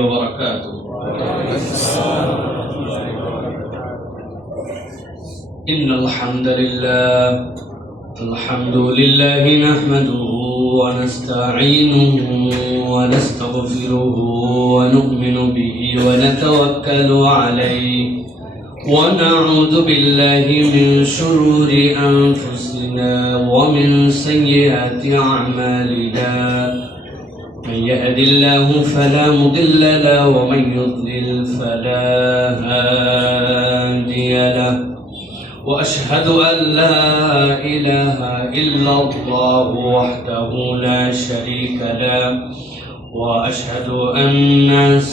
وبركاته. إن الحمد لله نحمده ونستعينه ونستغفره ونؤمن به ونتوكل عليه ونعوذ بالله من شرور أنفسنا ومن سيئات أعمالنا. من يهد الله فلا مضل له ومن يضلل فلا هادي له. وأشهد أن لا إله إلا الله وحده لا شريك له. وأشهد أن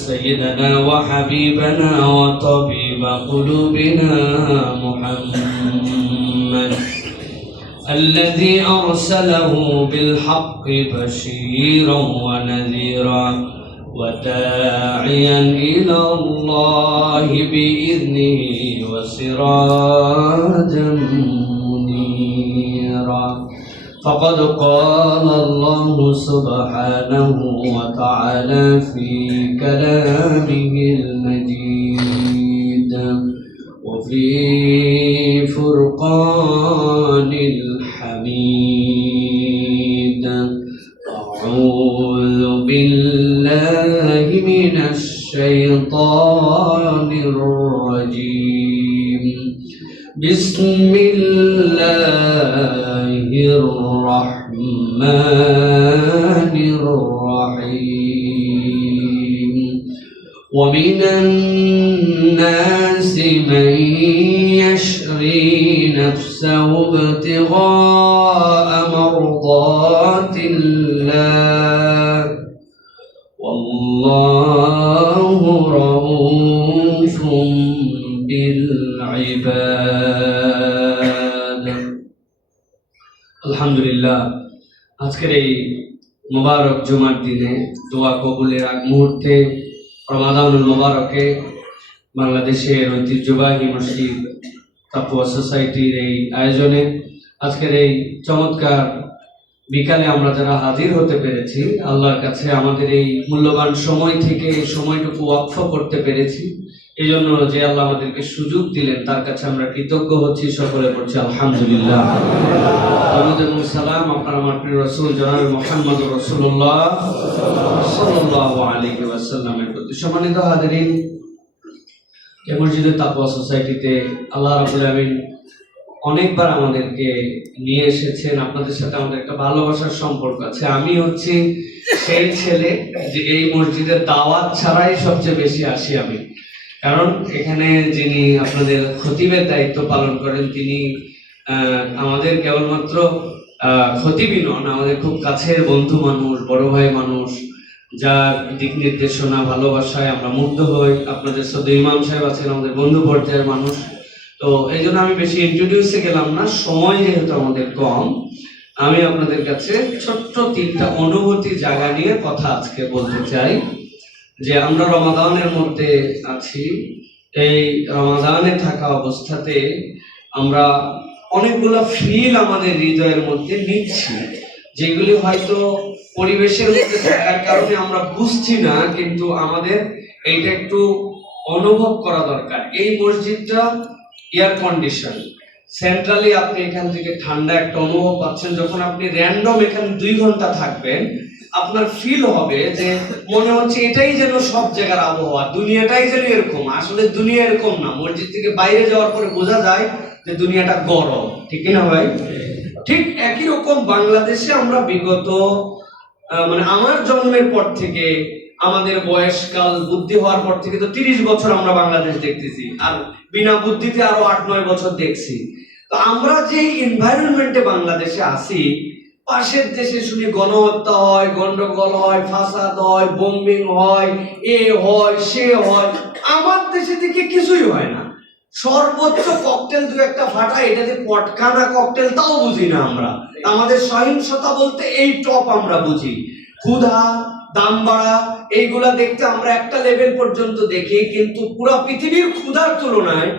سيدنا وحبيبنا وطبيب قلوبنا محمد الذي أرسله بالحق بشيرا ونذيرا وداعيا إلى الله بإذنه وسراجا منيرا. فقد قال الله سبحانه وتعالى في كلامه المجيد وفي فرقان الحميد. أعوذ بالله من الشيطان الرجيم. بسم الله الرحمن الرحيم. ومن الناس من يشري نفسه ابتغاء مرضات الله والله رؤوف بالعباد. আলহামদুলিল্লাহ, আজকের এই মুবারক জুমার দিনে দোয়া কবুলের আগ মুহূর্তে রমাদানুল মুবারকে বাংলাদেশের ঐতিহ্যবাহী মসজিদ তাকওয়া সোসাইটির এই আয়োজনে আজকের এই চমৎকার বিকালে আমরা যারা হাজির হতে পেরেছি, আল্লাহর কাছে আমাদের এই মূল্যবান সময় থেকে এই সময়টুকু ওয়াকফ করতে পেরেছি, এই জন্য যে আল্লাহ আমাদেরকে সুযোগ দিলেন তার কাছে আমরা কৃতজ্ঞ হচ্ছি। সকলে পড়ছি আলহামদুলিল্লাহ। সালাম আপনার আমার প্রিয় রাসূল জনাব মুহাম্মদুর রাসূলুল্লাহ সাল্লাল্লাহু আলাইহি ওয়াসাল্লামের প্রতি। সম্মানিত হাজিরিন, এই মসজিদে তাকওয়া সোসাইটিতে আল্লাহ রাব্বুল আমিন অনেকবার আমাদেরকে নিয়ে এসেছেন। আপনাদের সাথে আমাদের একটা ভালোবাসার সম্পর্ক আছে। আমি হচ্ছি সেই ছেলে যে এই মসজিদের দাওয়াত ছাড়াই সবচেয়ে বেশি আসি আমি, কারণ এখানে যিনি আপনাদের খতিবের দায়িত্ব পালন করেন তিনি আমাদের কেবলমাত্র খতিবই নন, আমাদের খুব কাছের বন্ধু মানুষ, বড় ভাই মানুষ, যার দিক নির্দেশনা ভালোবাসায় আমরা মুগ্ধ হই। আপনাদের সদ্য ইমাম সাহেব আছেন, আমাদের বন্ধু পর্যায়ের মানুষ। তো এই জন্য আমি বেশি ইন্ট্রোডিউসে গেলাম না, সময় যেহেতু আমাদের কম, আমি আপনাদের কাছে ছোট্ট তিনটা অনুভূতি জায়গা নিয়ে কথা আজকে বলতে চাই। যে আমরা রমাদানের মধ্যে আছি, এই রমাদানে থাকা অবস্থাতে আমরা অনেকগুলো ফিল আমাদের হৃদয়ের মধ্যে নিচ্ছি, যেগুলি হয়তো পরিবেশের মধ্যে থাকার কারণে আমরা বুঝছি না, কিন্তু আমাদের এইটা একটু অনুভব করা দরকার। এই মসজিদটা এয়ার কন্ডিশন, সেন্ট্রালি আপনি এখান থেকে ঠান্ডা একটা অনুভব পাচ্ছেন। যখন আপনি র্যান্ডম এখানে 2 ঘন্টা থাকবেন, আপনার ফিল হবে যে মনে হচ্ছে এটাই যেন সব জায়গার আবহাওয়া, দুনিয়াটাই যেন এরকম। আসলে দুনিয়া এরকম না, মসজিদ থেকে বাইরে যাওয়ার পরে বোঝা যায় যে দুনিয়াটা গরম, ঠিক না ভাই? ঠিক একই রকম বাংলাদেশে আমরা বিগত আমার জন্মের পর থেকে, আমাদের বয়সকাল বুদ্ধি হওয়ার পর থেকে তো 30 বছর আমরা বাংলাদেশ দেখতেছি, আর বিনা বুদ্ধিতে আরো 8-9 বছর দেখছি। তো আমরা যে এনভায়রনমেন্টে বাংলাদেশে আছি, পাশের দেশে শুনি গণহত্যা হয়, গন্ডগোল হয়, ফাসাদ হয়, বোম্বিং হয়, এ হয় সে হয়। আমার দেশে থেকে কিছুই হয় না। সর্বোচ্চ ককটেল 2-1টা ফাটা, এটাতে পটকা না ককটেল তাও বুঝি না আমরা। আমাদের সহিংসতা বলতে এই টপ আমরা বুঝি। ক্ষুধা, দাম বাড়া, এইগুলা দেখতে আমরা একটা লেভেল পর্যন্ত দেখি, কিন্তু পুরো পৃথিবীর ক্ষুধার তুলনায়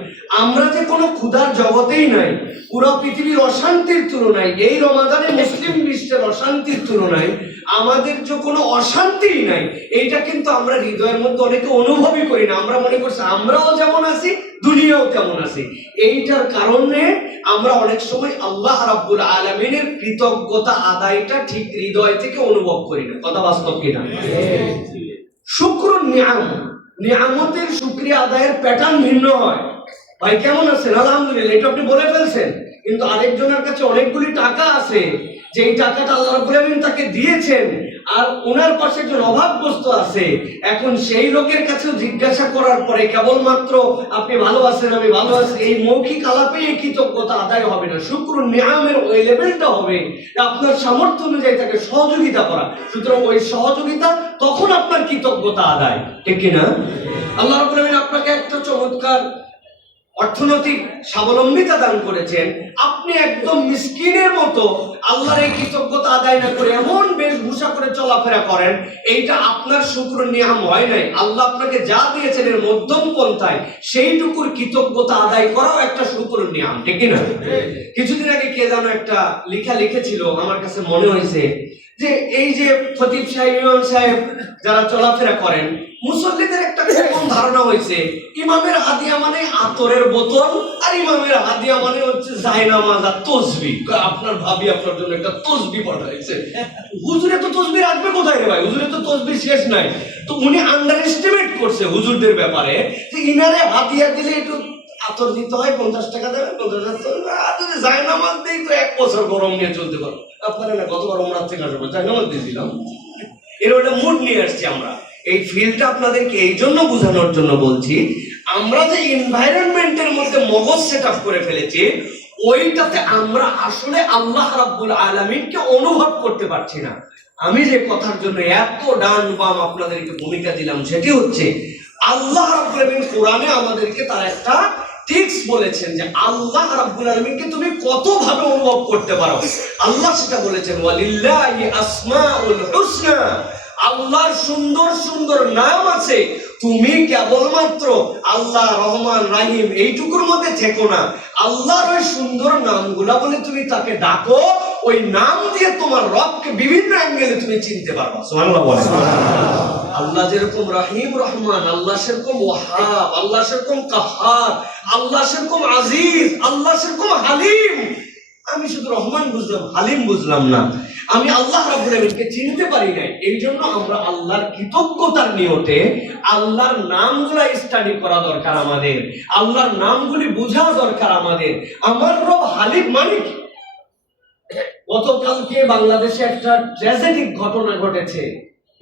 আমরা যে কোনো ক্ষুধার জগতেই নাই। পুরো পৃথিবীর অশান্তির তুলনায়, এই রমাদানে মুসলিম বিশ্বের অশান্তির তুলনায় আমাদের যে কোনো অশান্তি নাই, এইটা কিন্তু আমরা হৃদয়ের মধ্যে অনেকে অনুভবই করি না। আমরা মনে করছি আমরাও যেমন আছি দুনিয়াও তেমন আছি। এইটার কারণে আমরা অনেক সময় আল্লাহ রাব্বুল আলামিনের কৃতজ্ঞতা আদায়টা ঠিক হৃদয় থেকে অনুভব করি না। কথা বাস্তব কিনা? শুকরুন নিয়াম, নিয়ামতের শুকরিয়া আদায়ের প্যাটার্ন ভিন্ন হয়। ভাই কেমন আছেন? আলহামদুলিল্লাহ, এটা আপনি বলে ফেলছেন, কিন্তু আরেকজনের কাছে অনেকগুলি টাকা আছে, যেই টাকাটা আল্লাহ রাব্বুল আলামিন তাকে দিয়েছেন, আর ওনার পাশে একজন অভাবগ্রস্ত আছে। এখন সেই লোকের কাছেও জিজ্ঞাসা করার পরে কেবলমাত্র আপনি ভালো আছেন, আমি ভালো আছি, এই মৌখিক আলাপে এই কৃতজ্ঞতা আদায় হবে না। শুকরুন নিয়ামের ওই লেভেলটা হবে আপনার সামর্থ্য অনুযায়ী তাকে সহযোগিতা করা। সুতরাং ওই সহযোগিতা তখন আপনার কৃতজ্ঞতা আদায়, ঠিক কিনা? আল্লাহ রাব্বুল আলামিন আপনাকে একটা চমৎকার অর্থনৈতিক স্বাবলম্বিতা দান করেছেন, আপনি একদম মিসকিনের মতো আল্লাহর এই কৃতজ্ঞতা আদায় না করে এমন বেশভূষা করে চলাফেরা করেন, এইটা আপনার শুকর নিয়াম হয় নাই। আল্লাহ আপনাকে যা দিয়েছেন এর মধ্যম পন্থায় সেইটুকুর কৃতজ্ঞতা আদায় করাও একটা শুকর নিয়াম, ঠিক না? কিছুদিন আগে কে যেন একটা লেখা লিখেছিল, আমার কাছে মনে হয়েছে যে এই যে খতিব সাহেব, ইমাম সাহেব যারা চলাফেরা করেন, মুসল্লিদের একটা কোন ধারণা হয়েছে ইমামের হাদিয়া মানে আতরের বোতল, আর ইমামের হাদিয়া মানে হচ্ছে জায়নামাজ আর তসবিহ। আপনার ভাবি আপনার জন্য একটা তসবিহ পাঠাইছে। হুজুরে তো তসবিহ রাখবে কোথায় রে ভাই? হুজুরে তো তসবিহ শেষ নাই। তো উনি আন্ডার এস্টিমেট করছে হুজুরদের ব্যাপারে, যে ইনারে হাদিয়া দিলে একটু আতর দিতে হয়, 50 টাকা দেবে, 50 টাকা জায়নামাজ দেই তো 1 বছর গরম নিয়ে চলতে পারো। আপনারা না গতবার ওমরা থেকে আসবো জায়নামাজ দিয়েছিলাম, এর একটা মুড নিয়ে আসছি আমরা। এই ফিলটা আপনাদেরকে এই জন্য বোঝানোর জন্য বলছি, আমরা যে এনভায়রনমেন্টের মধ্যে মগজ সেটআপ করে ফেলেছি, ওইটাতে আমরা আসলে আল্লাহ রাব্বুল আলামিনকে অনুভব করতে পারছি না। আমি যে কথার জন্য এত ডান বাম আপনাদেরকে ভূমিকা দিলাম, সেটি হচ্ছে আল্লাহ রাব্বুল আলামিন কোরআনে আমাদেরকে তার একটা টিপস বলেছেন যে আল্লাহ রাব্বুল আলামিনকে তুমি কত ভাবে অনুভব করতে পারো। আল্লাহ সেটা বলেছেন, ওয়ালিল্লাহি আসমাউল হুসনা, আল্লাহর সুন্দর সুন্দর নাম আছে, তুমি কেবলমাত্র আল্লাহ রহমান রাহিম এইটুকুর মধ্যে থেকো না, আল্লাহর ওই সুন্দর নামগুলা বলে তুমি তাকে ডাকো, ওই নাম দিয়ে তোমার রবকে বিভিন্ন অ্যাঙ্গেলে তুমি চিনতে পারবা। সুবহানাল্লাহ বলেন। আল্লাহ যেরকম রাহিম রহমান, আল্লাহ সেরকম ওয়াহাব, আল্লাহ সেরকম কাহার, আল্লাহ সেরকম আজিজ, আল্লাহ সেরকম হালিম। আমি শুধু রহমান বুঝলাম, হালিম বুঝলাম না, আমি আল্লাহ রাব্বুল আলামিনকে চিনতে পারি নাই। এই জন্য আমরা আল্লাহর কৃতজ্ঞতার নিয়তে আল্লাহর নামগুলা স্টাডি করা দরকার আমাদের, আল্লাহর নামগুলি বোঝা দরকার আমাদের। আমার রব হালিম মানে কি? গতকালকে বাংলাদেশে একটা ট্র্যাজেডিক ঘটনা ঘটেছে।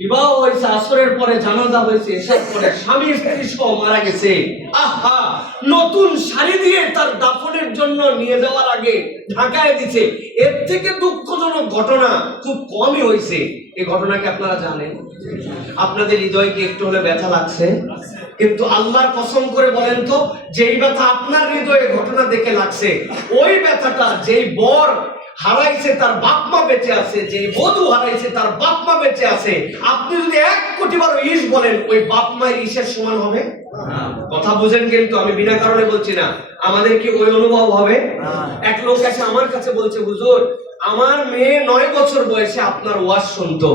বিবাহ হয়েছে, আসরের পরে জানাজা হয়েছে, এসব পরে স্বামী স্ত্রী সহ মারা গেছে। আহা, নতুন শাড়ি দিয়ে তার দাফনের জন্য নিয়ে যাওয়ার আগে ঢাকায় দিছে। এর থেকে দুঃখজনক ঘটনা খুব কমই হয়েছে। এই ঘটনাকে আপনারা জানেন? আপনাদের হৃদয়ে কি একটু হলে ব্যথা লাগছে? কিন্তু আল্লাহর কসম করে বলেন তো, যেই ব্যথা আপনার হৃদয়ে ঘটনা দেখে লাগছে, ওই ব্যথাটা যেই বর হারাইছে তার বাপ মা বেঁচে আছে, যে বধূ হারাইছে তার বাপ মা বেঁচে আছে, আপনি যদি 1 কোটি বার ইশ বলেন, ওই বাপ মায়ের ইশের সমান হবে? কথা বুঝেন কিন্তু, আমি বিনা কারণে বলছি না। আমাদের কি ওই অনুভব হবে? এক লোক এসে আমার কাছে বলছে, হুজুর আমার মেয়ে 9 বছর বয়সে আপনার ওয়াজ শুনতো,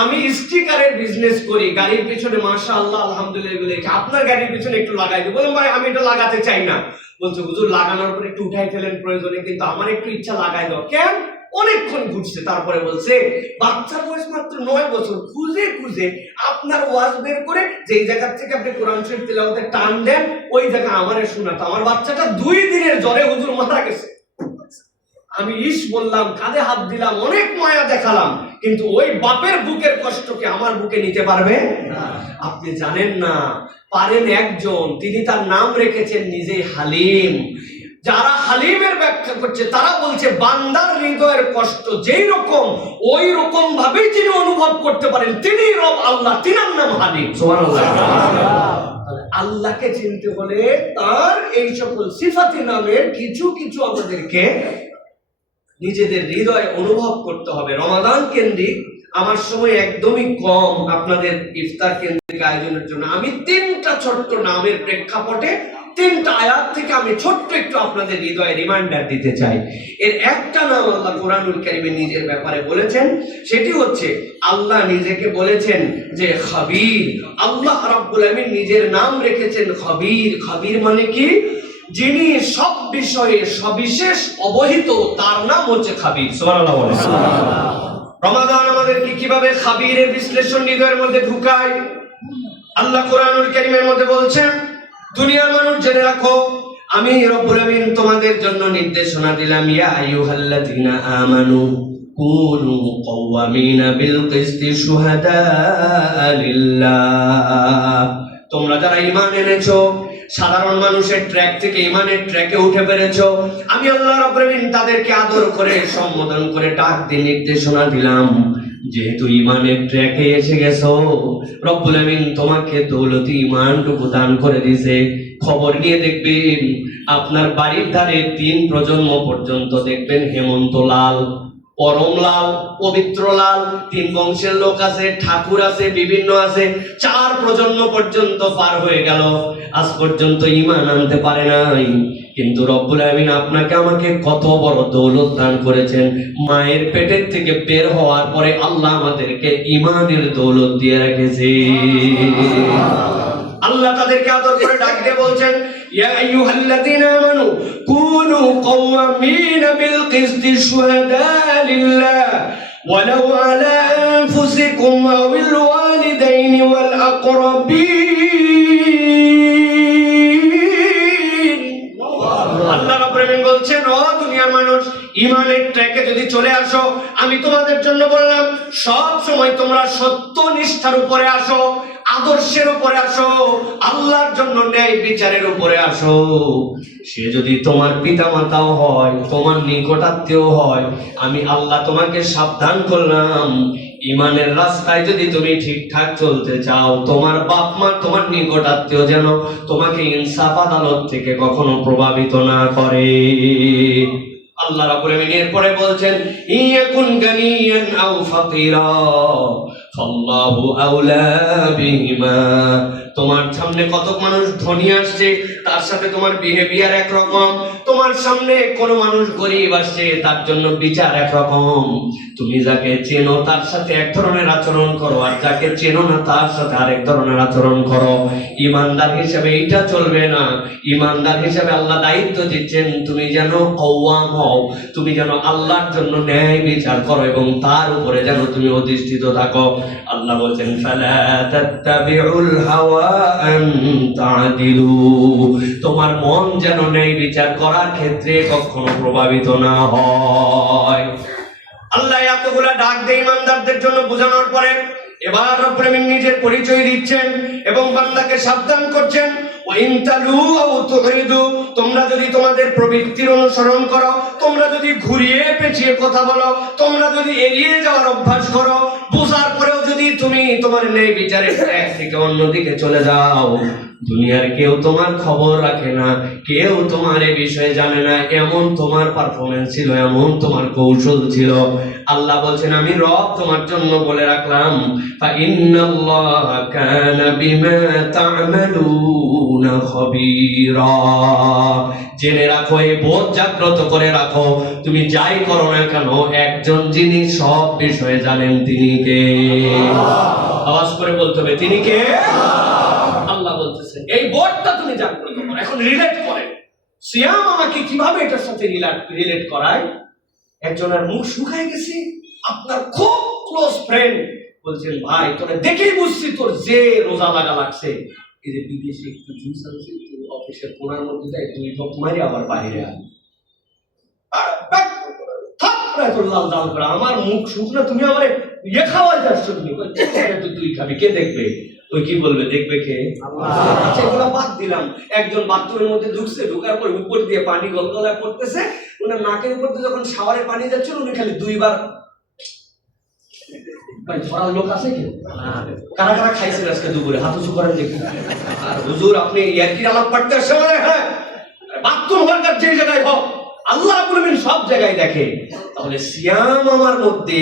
আমি স্টিকারের বিজনেস করি, গাড়ির পিছনে মাশাআল্লাহ আলহামদুলিল্লাহ এগুলো, আপনার গাড়ির পিছনে একটু লাগাই দিই। বললাম ভাই আমি এটা লাগাতে চাই না। বলছে হুজুর লাগানোর পরে একটু উঠাই ফেলেন প্রয়োজনে, কিন্তু আমার একটু ইচ্ছা লাগাই দাও। কেন? অনেকক্ষণ ঘুরছে, তারপরে বলছে বাচ্চার বয়স মাত্র 9 বছর, খুঁজে খুঁজে আপনার ওয়াজ বের করে যেই জায়গা থেকে আপনি কোরআন শরীফ তেলাওয়াতে টান দেন, ওই জায়গা আমারে শোনাতো। আমার বাচ্চাটা 2 দিনের জ্বরে হুজুর মারা গেছে। আমি ইস বললাম, কাঁধে হাত দিলাম, অনেক মায়া দেখালাম, কিন্তু ওই বাপের বুকের কষ্টকে আমার বুকে নিতে পারবে না। আপনি জানেন না, পারেন একজন, তিনি তার নাম রেখেছেন নিজেই হালিম। যারা হালিমের ব্যাখ্যা করছে তারা বলছে বান্দার হৃদয়ের কষ্ট যেই রকম, ওই রকম ভাবেই যিনি অনুভব করতে পারেন তিনি রব আল্লাহ, তিনার নাম হালিম। সুবহানাল্লাহ। আল্লাহকে চিনতে হলে তার এই সকল সিফাতি নামের কিছু কিছু আমাদেরকে নিজেদের হৃদয়ে অনুভব করতে হবে। রমাদান কেন্দ্রিক আমার সময় একদমই কম আপনাদের ইফতার কেন্দ্রিক আয়োজনের জন্য। আমি 3টা ছোট্ট নামের প্রেক্ষাপটে তিনটা আয়াত থেকে আমি ছোট্ট একটু আপনাদের হৃদয়ে রিমাইন্ডার দিতে চাই। এর একটা নাম আল্লাহ কোরআনুল কারীমে নিজের ব্যাপারে বলেছেন, সেটি হচ্ছে আল্লাহ নিজেকে বলেছেন যে খবীর। আল্লাহ রাব্বুল আলামিন নিজের নাম রেখেছেন খবীর। খবীর মানে কি? যিনি সব বিষয়ে সবিশেষ অবহিত, তার নাম হচ্ছে খবীর। সুবহানাল্লাহ বলেন। রমাদান আমাদেরকে কিভাবে খবীরের বিশ্লেষণ হৃদয়ের মধ্যে ঢুকায়? আল্লাহ কোরআনুল কারীমের মধ্যে বলছেন, দুনিয়ার মানুষ জেনে রাখো, আমি রব্বুল আমিন তোমাদের জন্য নির্দেশনা দিলাম, ইয়া আইয়ুহাল্লাযীনা আমানু কুনু কাওয়ামিনা বিল কিসতি শুহাদা লিল্লাহ। তোমরা যারা ঈমান এনেছো, সাধারণ মানুষের ট্র্যাক থেকে ঈমানের ট্র্যাকে উঠে পেরেছো, আমি আল্লাহ রাব্বুল আমিন তাদেরকে আদর করে সম্বোধন করে ডাক দিয়ে নির্দেশনা দিলাম, যেহেতু ঈমানের ট্র্যাকে এসে গেছো, রব্বুল আমিন তোমাকে দৌলতি ঈমানটুকু দান করে দিয়েছে। খবর নিয়ে দেখবেন আপনার বাড়ির ধারে 3 প্রজন্ম পর্যন্ত দেখবেন হেমন্ত লাল, পরম লাল, পবিত্র লাল, 3 বংশের লোক আছে, ঠাকুর আছে, বিভিন্ন আছে, 4 প্রজন্ম পর্যন্ত পার হয়ে গেল, আজ পর্যন্ত ঈমান আনতে পারে নাই। কিন্তু রব্বুল আমিন আপনাকে আমাকে কত বড় দৌলত দান করেছেন। মায়ের পেটের থেকে বের হওয়ার পরে আল্লাহ আমাদেরকে ঈমানের দৌলত দিয়ে রেখেছে। আল্লাহ তাদেরকে আদর করে ডাক দিয়ে বলছেন, ইয়া আইয়ুহাল্লাযীনা আমানু কুনু কাওয়ামিনা বিল কিসতি শুহাদা লিল্লাহ ওয়ালাউ আলা আনফুসিকুম আওিল ওয়ালিদাইনি ওয়াল আকরাবিন। আল্লাহ রাব্বুল আমিন বলছেন, ও দুনিয়ার মানুষ, ঈমানের ট্র্যাকে যদি চলে আসো, আমি তোমাদের জন্য বললাম সব সময় তোমরা সত্য নিষ্ঠার উপরে আসো, আদর্শের উপরে আসো, আল্লাহর জন্য ন্যায় বিচারের উপরে আসো। সে যদি তোমার পিতামাতাও হয়, তোমার নিকটাত্মীয় হয়, আমি আল্লাহ তোমাকে সাবধান করলাম, ঈমানের রাস্তায় যদি তুমি ঠিকঠাক চলতে চাও, তোমার বাপ মা, তোমার নিকটাত্মীয় যেন তোমাকে ইনসাফ আদালত থেকে কখনো প্রভাবিত না করে। আল্লাহ রাব্বুল আমিন এরপরে বলছেন, ইয়াকুন গানিয়ান আও ফাকিরা ফাল্লাহু আওলা বিহিমা। তোমার সামনে কত মানুষ ধনী আসছে, তার সাথে তোমার বিহেভিয়ার একরকম, তোমার সামনে কোন মানুষ গরিব আসছে, তার জন্য বিচার একরকম। তুমি যাকে চেনো তার সাথে এক ধরনের আচরণ করো, আর যাকে চেনো না তার সাথে আরেক ধরনের আচরণ করো। ইমানদার হিসেবে এটা চলবে না। ইমানদার হিসেবে আল্লাহ দায়িত্ব দিচ্ছেন, তুমি যেন কওয়াম হও, তুমি যেন আল্লাহর জন্য ন্যায় বিচার করো এবং তার উপরে যেন তুমি অধিষ্ঠিত থাকো। আল্লাহ বলেন, ফালা তাত্তাবিউল হাওয়া আন তা'দিলু। তোমার মন যেন ন্যায় বিচার করার ক্ষেত্রে কখনো প্রভাবিত না হয়। আল্লাহ এতগুলা ডাক দেয় ইমানদারদের জন্য বোঝানোর পরে এবার রব্বুল আমিন নিজের পরিচয় দিচ্ছেন এবং বান্দাকে সাবধান করছেন, ওয়াইন তালু আও তুরিদু। তোমরা যদি তোমাদের প্রবৃত্তির অনুসরণ করো, তোমরা যদি ঘুরিয়ে পেঁচিয়ে কথা বলো, তোমরা যদি এড়িয়ে যাওয়ার অভ্যাস করো, বুঝার পরেও যদি তুমি তোমার ন্যায় বিচারের ট্র্যাক থেকে অন্যদিকে চলে যাও, দুনিয়ার কেউ তোমার খবর রাখে না, কেউ তোমার এই বিষয়ে জানে না, এমন তোমার পারফরমেন্স ছিল, এমন তোমার কৌশল ছিল। আল্লাহ বলছেন, আমি রব তোমার জন্য বলে রাখলাম, ফা ইন্নাল্লাহা কানা বিমা তা'মালুনা খাবীরা। জেনে রাখো, এই বোধ জাগ্রত করে রাখো, তুমি যাই করো না কেন, একজন যিনি সব বিষয়ে জানেন, তিনি কে? আওয়াজ করে বলতে হবে, তিনি কে? আল্লাহ বলতেছেন, এই বোধটা তুমি জাগ্রত করো। এখন রিলেট করে সিয়াম আমাকে কিভাবে এটার সাথে রিলেট করায়। একজনের মুখ শুকায় গেছে, আপনার খুব ক্লোজ ফ্রেন্ড বলছেন, ভাই তোরে দেখেই বুঝছি তোর যে রোজা লাগা লাগছে, এই যে বিদেশে একটু জুস আছে, একটু অফিসের কোণার মধ্যে যায়, তুমি ঢোক মারি আবার বাইরে আন। লাল লাল করে আমার মুখ শুকনা, তুমি আমার ইয়ে খাওয়াই যাচ্ছ, তুমি তুই খাবি, কে দেখবে? ওই কি বলবে, দেখবে কে? আচ্ছা, এগুলো বাদ দিলাম। একজন বাথরুমের মধ্যে ঢুকছে, ঢুকার পর উপর দিয়ে পানি গলগলায় পড়তেছে, ওনার নাকের উপর দিয়ে যখন শাওয়ারে পানি যাচ্ছিল, উনি খালি 2 বার। ভাই ধরার লোক আছে কি? কারা কারা খাইছেন আজকে দুপুরে? হাত উঁচু করেন দেখি। আর হুজুর আপনি ইয়ার্কির আলাপ করতে আসছেন? হ্যাঁ, বাথরুম হওয়ার যে জায়গায় হোক, আল্লাহ রাব্বুল আমিন সব জায়গায় দেখে। তাহলে সিয়াম আমার মধ্যে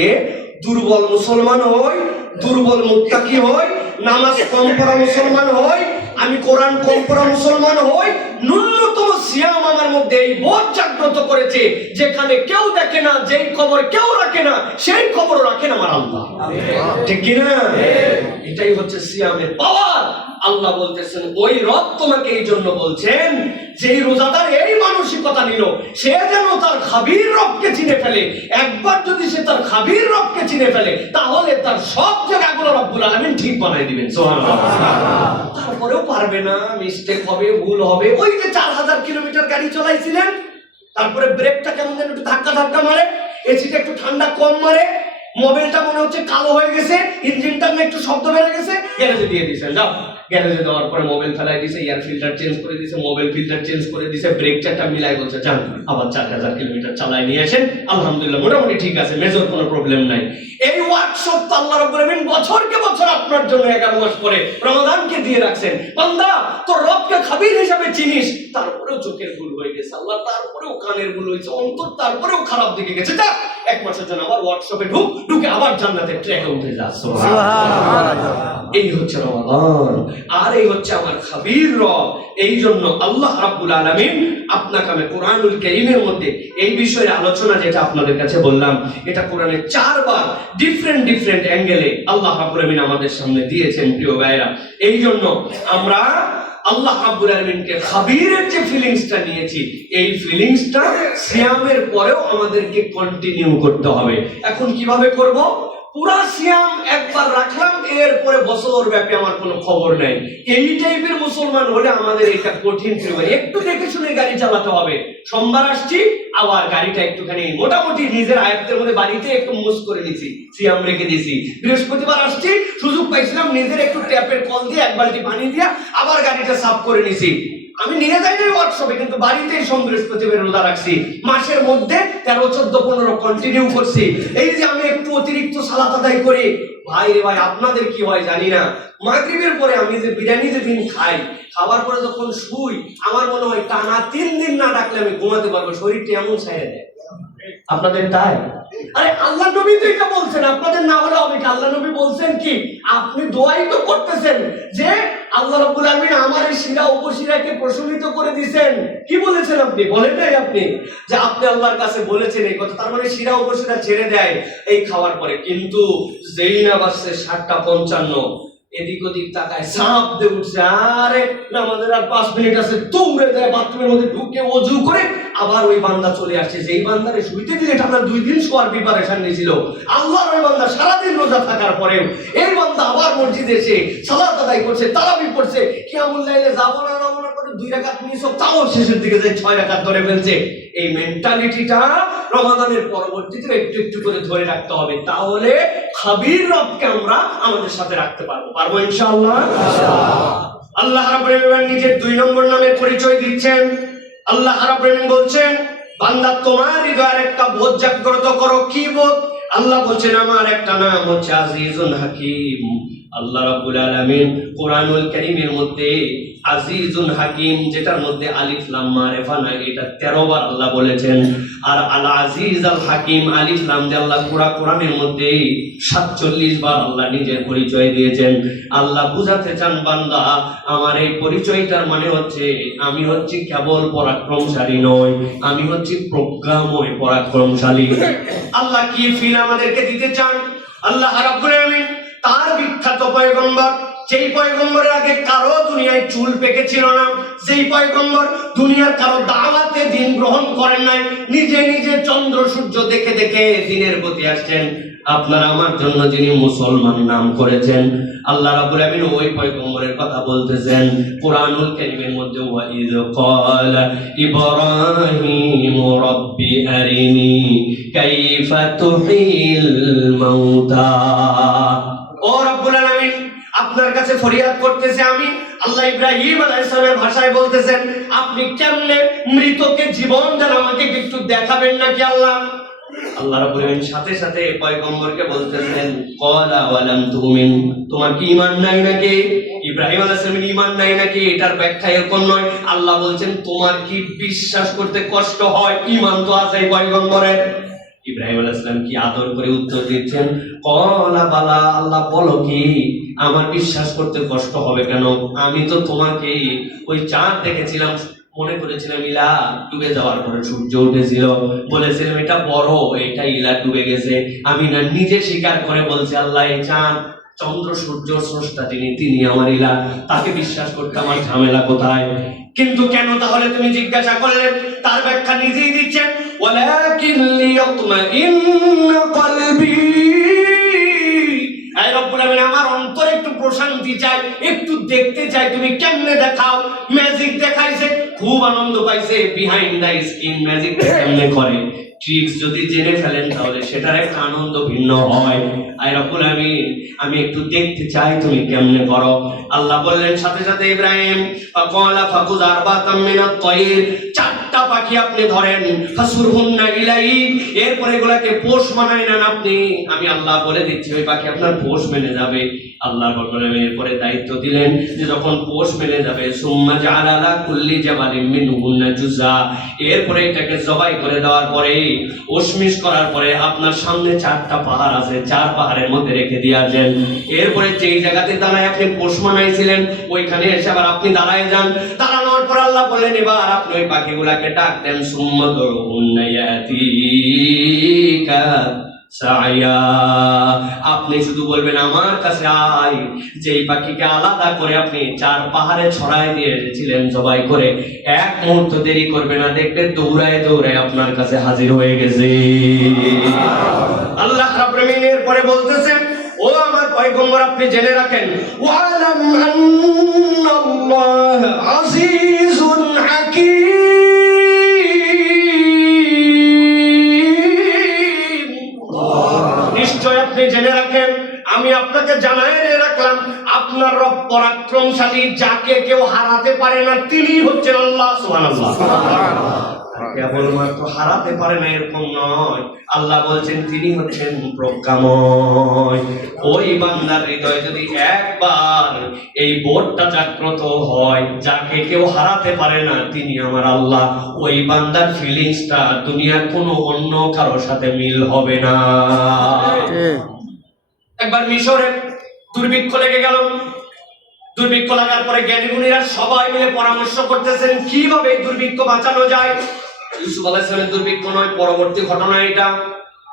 দুর্বল মুসলমান হই, দুর্বল মুত্তাকি হই, নামাজ কম পড়া মুসলমান হই, আমি কোরআন কম পড়া মুসলমান হই, ন্যূনতম সিয়াম আমার মধ্যে এই বোধ জাগ্রত করেছে, যেখানে কেউ দেখে না, যেই খবর কেউ রাখে না, সেই খবর রাখেন আমার আল্লাহ। ঠিক কিনা? এটাই হচ্ছে সিয়ামের পাওয়ার। আল্লাহ বলতেছেন ওই রব তোমাকে এই জন্য বলছেন, যেই রোজাদার এই মানসিকতা নিল, সে যেন তার খাবির রবকে চিনে ফেলে। একবার যদি সে তার খাবির রবকে চিনে ফেলে, তাহলে তার সব জায়গাগুলো রব্বুল আলামিন ঠিক বানাই দিবেন। সুবহানাল্লাহ। তারপরেও পারবে না, মিস্টেক হবে, ভুল হবে। ওই যে 4000 কিলোমিটার গাড়ি চালাইছিলেন, তারপরে ব্রেকটা কেমন যেন একটু ধাক্কা ধাক্কা মারে, এসিটা একটু ঠান্ডা কম মারে, মোবাইলটা মনে হচ্ছে কালো হয়ে গেছে, ইঞ্জিনটা না একটু শব্দ বেড়ে গেছে, গ্যারেজে দিয়ে দিয়েছেন। যাও, গ্যারেজে দেওয়ার পরে মোবাইল ফেলাই দিয়েছে, এয়ার ফিল্টার চেঞ্জ করে দিয়েছে, মোবাইল ফিল্টার চেঞ্জ করে দিয়েছে, ব্রেক চারটা মিলাই বলছে যান আবার 4000 কিলোমিটার চালাই নিয়ে আসেন, আলহামদুলিল্লাহ মোটামুটি ঠিক আছে, মেজর কোনো প্রবলেম নাই। এই ওয়ার্কশপ তো আল্লাহ রাব্বুল আলামিন বছরকে বছর আপনার জন্য 11 মাস পরে রমাদানকে দিয়ে রাখছেন। বান্দা, তোর রবকে খাবির হিসাবে চিনিস, তারপরেও চোখের ভুল হয়ে গেছে আল্লাহ, তারপরেও কানের ভুল হয়েছে, অন্তর তারপরেও খারাপ দিকে গেছে, যা 1 মাসের জন্য আবার ওয়ার্কশপে ঢুকে আবার জান্নাতের ট্র্যাকে উঠে যা। সুবহানাল্লাহ। এই হচ্ছে রমাদান, আর এই হচ্ছে আমার খাবির রব। এই জন্য আল্লাহ রাব্বুল আলামিন আপনাকে আমি কোরআনুল কারীমের মধ্যে এই বিষয়ে আলোচনা যেটা আপনাদের কাছে বললাম, এটা কোরআনে 4 বার ডিফারেন্ট অ্যাঙ্গেলে আল্লাহ রাব্বুল আলামিন আমাদের সামনে দিয়েছেন। প্রিয় ভাইরা, এই জন্য আমরা আল্লাহ রাব্বুল আলামিনকে খাবীরের যে ফিলিংসটা নিয়েছি, এই ফিলিংসটা সিয়ামের পরেও আমাদেরকে কন্টিনিউ করতে হবে। এখন কিভাবে করব? পুরা সিয়াম একবার রাখলাম, এরপরে বছর ব্যাপী আমার কোনো খবর নাই, এই টাইপের মুসলমান হলে আমাদের এটা কঠিন। একটু দেখে শুনে গাড়ি চালাতে হবে। সোমবার আসছি, আবার গাড়িটা একটুখানি মোটামুটি নিজের আয়ত্তের মধ্যে বাড়িতে একটু মুস করে নিয়েছি, সিয়াম রেখে দিয়েছি। বৃহস্পতিবার আসছি, সুযোগ পাইছিলাম, নিজের একটু ট্যাপের কল দিয়ে 1 বালতি পানি দিয়ে আবার গাড়িটা সাফ করে নিয়েছি। আমি নিয়ে যাই নাই ওয়ার্কশপে, কিন্তু বাড়িতেই সোম বৃহস্পতিবার রোজা রাখছি। মাসের মধ্যে 13, 14, 15 কন্টিনিউ করছি। এই যে আমি একটু অতিরিক্ত সালাত আদায় করি, ভাই রে ভাই, আপনাদের কি হয় জানি না, মাগরিবের পরে আমি যে বিরিয়ানি যেদিন খাই, খাবার পরে যখন শুই, আমার মনে হয় টানা 3 দিন না ডাকলে আমি ঘুমাতে পারবো, শরীরটা এমন ছেড়ে দেয়। আপনাদের তাই? আরে আল্লাহ নবী তো এটা বলছেন, আপনাদের না হলে হবে কি? আল্লাহ নবী বলছেন কি, আপনি দোয়াই তো করতেছেন যে আল্লাহ রাব্বুল আলামিন আমার এই শিরা উপশিরাকে প্রশমিত করে দিবেন। কি বলেছেন আপনি? বলেন নাই আপনি যে আপনি আল্লাহর কাছে বলেছেন এই কথা, তার মানে শিরা উপশিরা ছেড়ে দেয় এই খাওয়ার পরে। কিন্তু যেই না বাজছে 7:55, এদিক ওদিক তাকায়, সাপ দিয়ে উঠছে, আরে আমাদের আর 5 মিনিট আছে, তোমরা যায় বাথরুমের মধ্যে ঢুকে ওযু করে আবার ওই বান্দা চলে আসছে, যেই বান্দারে শুইতে দিলে টানা 2 দিন শোয়ার প্রিপারেশন নিয়েছিল। আল্লাহর ওই বান্দা সারাদিন রোজা থাকার পরেও এই বান্দা আবার মসজিদে এসে সালাত আদায় করছে, তারাবি পড়ছে, কিয়ামুল লাইলে যাবো না করে 2 রাকাত মিস, তাও শেষের দিকে যায় 6 রাকাত ধরে ফেলছে। এই মেন্টালিটিটা রমাদানের পরবর্তীতে একটু একটু করে ধরে রাখতে হবে, তাহলে খাবির রবকে আমরা আমাদের সাথে রাখতে পারবো ইনশাআল্লাহ। আল্লাহ রাব্বুল আলামিন নিজের 2 নম্বর নামের পরিচয় দিচ্ছেন। আল্লাহ রাব্বুল আলামিন বলছেন, বান্দা তোমার হৃদয়ের একটা বোধ জাগ্রত করো। কি বোধ? আল্লাহ বলছেন আমার একটা নাম হচ্ছে আজিজুন হাকিম। আল্লাহ রাব্বুল আলামিন কোরআনুল কারীমের মধ্যে আজিজুন হাকিম, যেটার মধ্যে আলিফ লাম মারিফা না, এটা 13 বার আল্লাহ বলেছেন। আর আল আজিজ আল হাকিম, আলিফ লাম দিয়ে আল্লাহ কোরআনের মধ্যে 47 বার আল্লাহ নিজের পরিচয় দিয়েছেন। আল্লাহ বুঝাতে চান, বান্দা আমার এই পরিচয়টার মানে হচ্ছে আমি হচ্ছি কেবল পরাক্রমশালী নয়, আমি হচ্ছি প্রজ্ঞাময় পরাক্রমশালী। আল্লাহ কি ফিল আমাদেরকে দিতে চান? আল্লাহ রাব্বুল আলামিন তার বিখ্যাত পয়গম্বর, যেই পয়গম্বরের আগে কারো দুনিয়ায় চুল পেকে ছিল না, যেই পয়গম্বর দুনিয়ার কারো দাওয়াতে দিন গ্রহণ করেন নাই, নিজে নিজে চন্দ্র সূর্য দেখে দেখে দিনের প্রতি আসছেন, আপনারা আমার জন্য যিনি মুসলমান নাম করেছেন, আল্লাহ রাব্বুল আলামিন ওই পয়গম্বরের কথা বলতেছেন কোরআনুল কারীমের মধ্যে, ওয়া ইয ক্বালা ইব্রাহিম রাব্বি আরিনি কাইফা তুহিল মাউতা। ও রাব্বুল আলামিন, আপনার কাছে ফরিয়াদ করতেছে আমি। আল্লাহ ইব্রাহিম আলাইহিস সালামের ভাষায় বলতেছেন, আপনি কেমনে মৃতকে জীবন দেন, আমাকে একটু দেখাবেন নাকি আল্লাহ? আল্লাহ রাব্বুল আলামিন সাথে সাথে পয়গম্বরকে বলতেছেন, ক্বালা ওয়ালাম তুমিন, তোমার কি ঈমান নাই নাকি? ইব্রাহিম আলাইহিস সালামের ঈমান নাই নাকি? এটার ব্যাখ্যা এরকম নয়। আল্লাহ বলছেন তোমার কি বিশ্বাস করতে কষ্ট হয়? ঈমান তো আছে পয়গম্বরের। ইব্রাহিম আলাইহিস সালাম কি আদর করে উত্তর দিচ্ছেন, ক্বালা বালা, আল্লাহ বলো কি? আমার বিশ্বাস করতে কষ্ট হবে কেন? আমি তো তোমাকে ওই চাঁদ দেখেছিলাম, মনে করেছিলাম ইলা ডুবে যাওয়ার পরে সূর্য উঠেছিল, বলেছিলাম এটা বড়, এটা ইলা ডুবে গেছে। আমি না নিজে স্বীকার করে বলছি আল্লাহ এই চাঁদ চন্দ্র সূর্য স্রষ্টা তিনি আমার ইলা, তাকে বিশ্বাস করতে আমার ঝামেলা কোথায়? কিন্তু কেন তাহলে তুমি জিজ্ঞাসা করলে? তার ব্যাখ্যা নিজেই দিচ্ছেন, ওয়ালাকিন লিয়াতমাইন্না কলবি। এই রব্বুল আমিন আমার অন্তরে একটু প্রশান্তি চাই, একটু দেখতে চাই তুমি কেমনে দেখাও। ম্যাজিক দেখাইছে, খুব আনন্দ পাইছে, বিহাইন্ড দ্য স্ক্রিন ম্যাজিক কেমনে করে, ট্রিক্স যদি জেনে ফেলেন তাহলে সেটার একটা আনন্দ ভিন্ন হয়। আয় রব্বুল আমিন আমি একটু দেখতে চাই তুমি কেমনে করো। আল্লাহ বললেন সাথে সাথে ইব্রাহিম ফাকালা ফাকুয আরবাতাম মিনাত তায়র, চারটা পাখি আপনি ধরেন, ফাসুরহুন্না ইলাই, এরপরে এগুলাকে পোষ মানায় নেন আপনি। আমি আল্লাহ বলে দিচ্ছি ওই পাখি আপনার পোষ মেনে যাবে। আল্লাহ বললেন এরপরে দায়িত্ব দিলেন যে যখন পোষ মেনে যাবে সুম্মা জাআলা আলা কুল্লি জাবালিন মিনহুন্না জুযা, এরপরে এটাকে জবাই করে দেওয়ার পরে ওশমিশ করার পরে আপনার সামনে চারটা পাহাড় আছে, চার পাহাড়ের মধ্যে রেখে দিয়ে আসেন। এরপরে যেই জায়গাতে দাঁড়ায় আপনি পোষ মানাইছিলেন ওইখানে এসে আবার আপনি দাঁড়ায় যান। দাঁড়ানোর পর আল্লাহ বললেন এবার আপনি ওই পাখিগুলাকে ডাক দেন, সুম্মা দুরহুন্না ইয়াতিকা সায়া, আপনি শুধু বলবেন আমার কাছে আয়। যেই পাখিকে আলাদা করে আপনি চার পাহাড়ে ছড়ায় দিয়ে এসেছিলেন জবাই করে, এক মুহূর্ত দেরি করবে না, দেখবে দৌড়ায় দৌড়ায় আপনার কাছে হাজির হয়ে গেছে। আল্লাহ রাব্বুল আমিন এরপরে বলতেছেন ও আমার পয়গম্বর আপনি জেনে রাখেন, ওয়ালাম আন্নাল্লাহ আজিজুন হাকীম, নিশ্চয় আপনি জেনে রাখেন আমি আপনাকে জানাই রাখলাম আপনার রব পরাক্রমশালী, যাকে কেউ হারাতে পারে না তিনি হচ্ছেন আল্লাহ। সুবহানাল্লাহ। কেবলমাত্র হারাতে পারে না এরকম নয়, আল্লাহ বলছেন তিনি হচ্ছেন প্রজ্ঞাময়। ওই বান্দার হৃদয়ে যদি একবার এই বোধটা জাগ্রত হয় যাকে কেউ হারাতে পারে না তিনি আমার আল্লাহ, ওই বান্দার ফিলিংসটা দুনিয়ার কোনো অন্য কারোর সাথে মিল হবে না। একবার মিশরে দুর্ভিক্ষ লেগে গেল, দুর্ভিক্ষ লাগার পরে জ্ঞানীগুণীরা সবাই মিলে পরামর্শ করতেছেন কিভাবে দুর্ভিক্ষ বাঁচানো যায়। ইউসুফ আলাইহিস সালামের দুর্ভিক্ষ নয়, পরবর্তী ঘটনা এটা।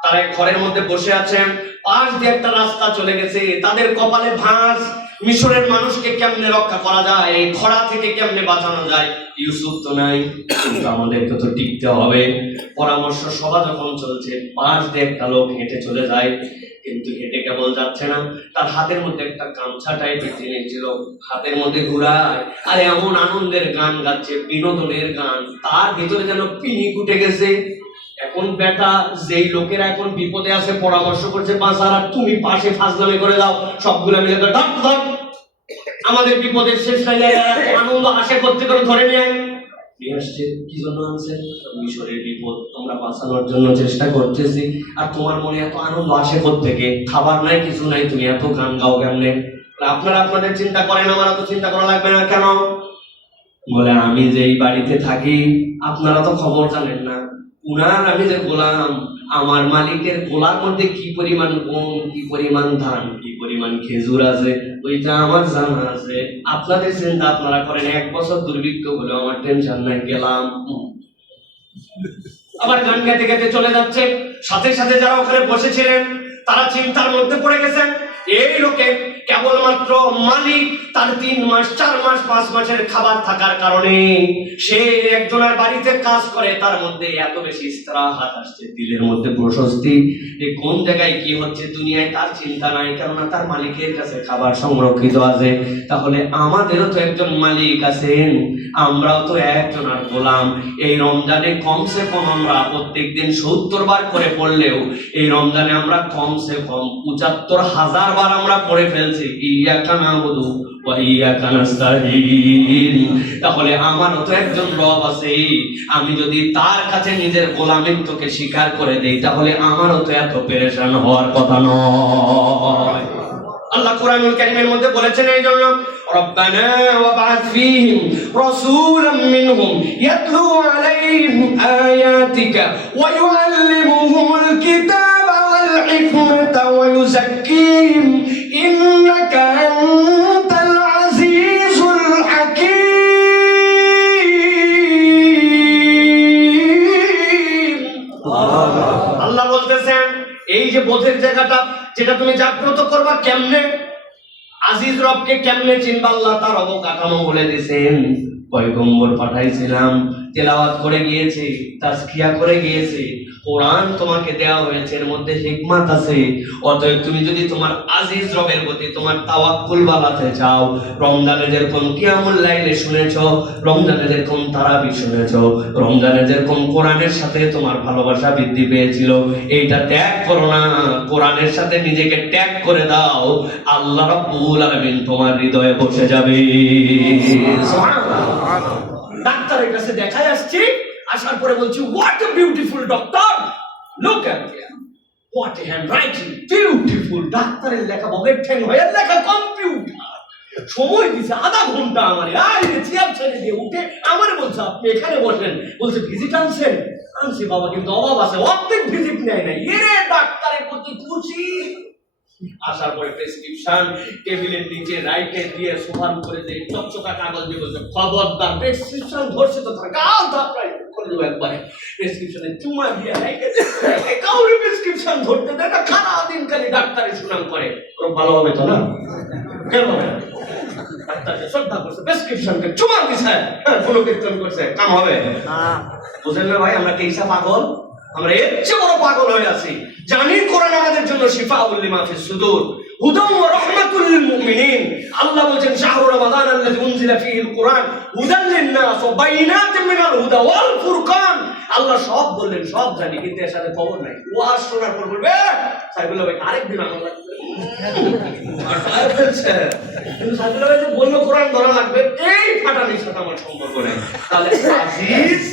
তারা এক ঘরের মধ্যে বসে আছেন, পাশ দিয়ে একটা রাস্তা চলে গেছে, তাদের কপালে ভাঁজ। মিশরের মানুষকে কেমনে রক্ষা করা যায়, এই খরা থেকে কেমনে বাঁচানো যায়। ইউসুফ তো নাই, কিন্তু আমাদেরকে তো টিকতে হবে। পরামর্শ সভা যখন চলছে, পাশ দিয়ে একটা লোক হেঁটে চলে যায়, কিন্তু হেঁটে কেবল যাচ্ছে না, তার হাতের মধ্যে একটা গামছা টাইপের জিনিস ছিল, হাতের মধ্যে ঘুরায় আর এমন আনন্দের গান গাচ্ছে, বিনোদনের গান, তার ভিতরে যেন পিনিক উঠে গেছে। এখন বেটা যেই লোকেরা এখন বিপদে আছে পরামর্শ করছে বাঁচার, আর তুমি পাশে ফাজলামি করে দাও, সবগুলা মিলে ডাক ডাক আমাদের বিপদের শেষ নাই, আনন্দ আশা করতে করে ধরে নিয়ে আসছে। কি জন্য আনছে? মিশরের বিপদ আমরা বাঁচানোর জন্য চেষ্টা করতেছি, আর তোমার মনে এত আনন্দ আসে থেকে, খাবার নাই কিছু নাই, তুমি এত গান গাও কেমনে? আপনারা আপনাদের চিন্তা করেন, আমার এত চিন্তা করা লাগবে না কেন? বলে আমি যে এই বাড়িতে থাকি আপনারা তো খবর জানেন না, উনার আমি যে গোলাম, আমার মালিকের গোলার মধ্যে কি পরিমাণ গম, কি পরিমাণ ধান, কি পরিমাণ খেজুর আছে ওইটা আমার জানা আছে। আপনাদের চিন্তা আপনারা করেন, 1 বছর দুর্ভিক্ষ হলো আমার টেনশন নাই, গেলাম। আবার গান গাইতে গাইতে চলে যাচ্ছে, সাথে সাথে যারা ওখানে বসেছিলেন তারা চিন্তার মধ্যে পড়ে গেছেন। এই লোকে কেবলমাত্র মালিক তার 3 মাস 4 মাস 5 মাসের খাবার থাকার কারণে সে একজনের বাড়িতে কাজ করে, তার মধ্যে এত বেশি ইস্তেরাহাত আসছে, দিলের মধ্যে প্রশস্তি, কোন জায়গায় কি হচ্ছে দুনিয়ায় তার চিন্তা নাই, কেননা তার মালিকের কাছে খাবার সংরক্ষিত আছে। তাহলে আমাদেরও তো একজন মালিক আছেন, আমরাও তো একজনের গোলাম। এই রমজানে কমসে কম আমরা প্রত্যেকদিন 70 বার করে পড়লেও এই রমজানে আমরা কমসে কম 75,000 বার আমরা পড়ে ফেলছি ইয়াকা নাবুদু ওয়া ইয়াকা নাস্তাঈন। তাহলে আমারও তো একজন রব আছে, আমি যদি তার কাছে নিজের গোলামিত্বকে স্বীকার করে দেই তাহলে আমারও তো এত পেরেশান হওয়ার কথা নয়। আল্লাহ কোরআনুল কারীমের মধ্যে বলেছেন এই জন্য, রব্বানা ওয়াবআথ ফীহিম রাসূলাম মিনহুম ইয়াতলু আলাইহিম আয়াতিকা ওয়া ইউআল্লিমুহুমুল কিতাবা ওয়াল الحكمة ويزكيهم إنك أنت العزيز الحكيم। আল্লাহ বলতেছেন এই যে বোধের জায়গাটা যেটা তুমি জাগ্রত করবা কেমনে, আজিজ রবকে কেমনে চিনবা, আল্লাহ তার অবকাঠামো বলে দিয়েছেন। পয়গম্বর পাঠাইছিলাম, তেলাওয়াত করে গিয়েছে, তাজকিয়া করে গিয়েছে, কোরআন তোমাকে দেওয়া হয়েছে, এর মধ্যে হিকমত আছে। অতএব তুমি যদি তোমার আজিজ রবের প্রতি তোমার তাওয়াক্কুল বাড়াতে চাও, রমজানে যেরকম কিয়ামুল লাইলে শুনেছো, রমজানে যেরকম তারাবি শুনেছো, রমজানে যেরকম কোরআনের সাথে তোমার ভালোবাসা বৃদ্ধি পেয়েছিল, এইটা ত্যাগ করো না, কোরআনের সাথে নিজেকে ত্যাগ করে দাও, আল্লাহ রাব্বুল আলামিন তোমার হৃদয়ে বসে যাবে। সুবহানাল্লাহ। ডাক্তারের কাছে দেখাই আসছি, আসার পরে বলছি what a beautiful doctor, look at here, what a handwriting, beautiful. ডাক্তারের লেখা বগের ঠ্যাং হয়ে লেখা কম্পিউটার। সময় দিছে আধা ঘন্টা আমারে, আর চেয়ার ছেড়ে দিয়ে উঠে আমারে বলছে আপনি এখানে বসেন। বলছে ভিজিট আনছেন? আনছি বাবা, কিন্তু অভাব আছে, অর্ধেক ভিজিট নেয় নাই। এরে ডাক্তারের প্রতি খুশি। আসার পরে প্রেসক্রিপশন টেবিলের নিচে রাইটে দিয়ে সোফার উপরে দিয়ে চকচকা কাগজ দিয়ে বলছে খবরদার প্রেসক্রিপশন ধরছে তো তার গাল ধাপড়াই করে দেবো একবারে। প্রেসক্রিপশনে চুমা দিয়ে কাউরে প্রেসক্রিপশন ধরতে দেয় না, খানা দিন খালি ডাক্তারের সুনাম করে। ওর ভালো হবে তো না? কেন হবে না? ডাক্তারকে শ্রদ্ধা করছে, প্রেসক্রিপশনকে চুমা দিছে, কোনো কীর্তন করছে, কাম হবে না। বুঝলেন না ভাই, আমরা কি ঈসা পাগল? আমরা এর চেয়ে বড় পাগল হয়ে আছি। জানি কোরআন আমাদের জন্য শিফাউল লিমা ফিস সুদুর, হুদাম ওয়া রাহমাতুল লিল মুমিনিন। আল্লাহ বলেন শাহরু রমাদান আল্লাযী উনজিলা ফীহিল কুরআন হুদাল লিন-নাস ওয়া বাইয়িনাতিন মিনাল হুদা ওয়াল ফুরকান। আল্লাহ সব বললেন, সব জানি, কিন্তু এর সাথে খবর নাই। ওয়াজ শোনার পর বলবে সাইফুল্লাহ ভাই আরেকদিন আমার লাগবে, আর টায়ার ফেলছে, কিন্তু সাইফুল্লাহ ভাই যে বলল কোরআন ধরা লাগবে, এই ফাটানির সাথে আমার সম্পর্ক নেই। তাহলে আজিজ